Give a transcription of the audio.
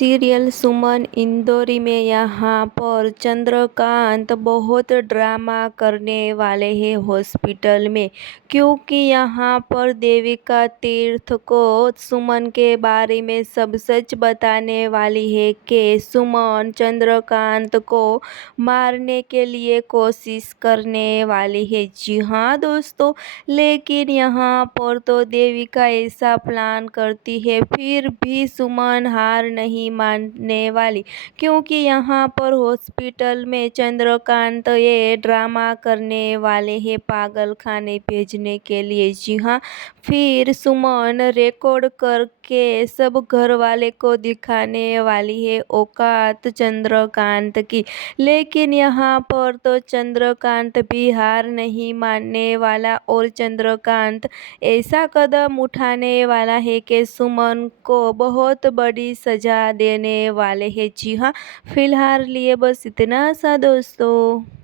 Serial सुमन इंदौरी में यहाँ पर चंद्रकांत बहुत ड्रामा करने वाले हैं हॉस्पिटल में, क्योंकि यहाँ पर देविका तीर्थ को सुमन के बारे में सब सच बताने वाली है कि सुमन चंद्रकांत को मारने के लिए कोशिश करने वाली है। जी हाँ दोस्तों, लेकिन यहाँ पर तो देविका ऐसा प्लान करती है, फिर भी सुमन हार नहीं मानने वाली, क्योंकि यहाँ पर हॉस्पिटल में चंद्रकांत ये ड्रामा करने वाले हैं पागल खाने भेजने के लिए। जी हाँ, फिर सुमन रिकॉर्ड करके सब घर वाले को दिखाने वाली है औकात चंद्रकांत की। लेकिन यहाँ पर तो चंद्रकांत भी हार नहीं मानने वाला और चंद्रकांत ऐसा कदम उठाने वाला है कि सुमन को बहुत बड़ी सजा देने वाले हैं। जी हाँ, फिलहाल लिए बस इतना सा दोस्तों।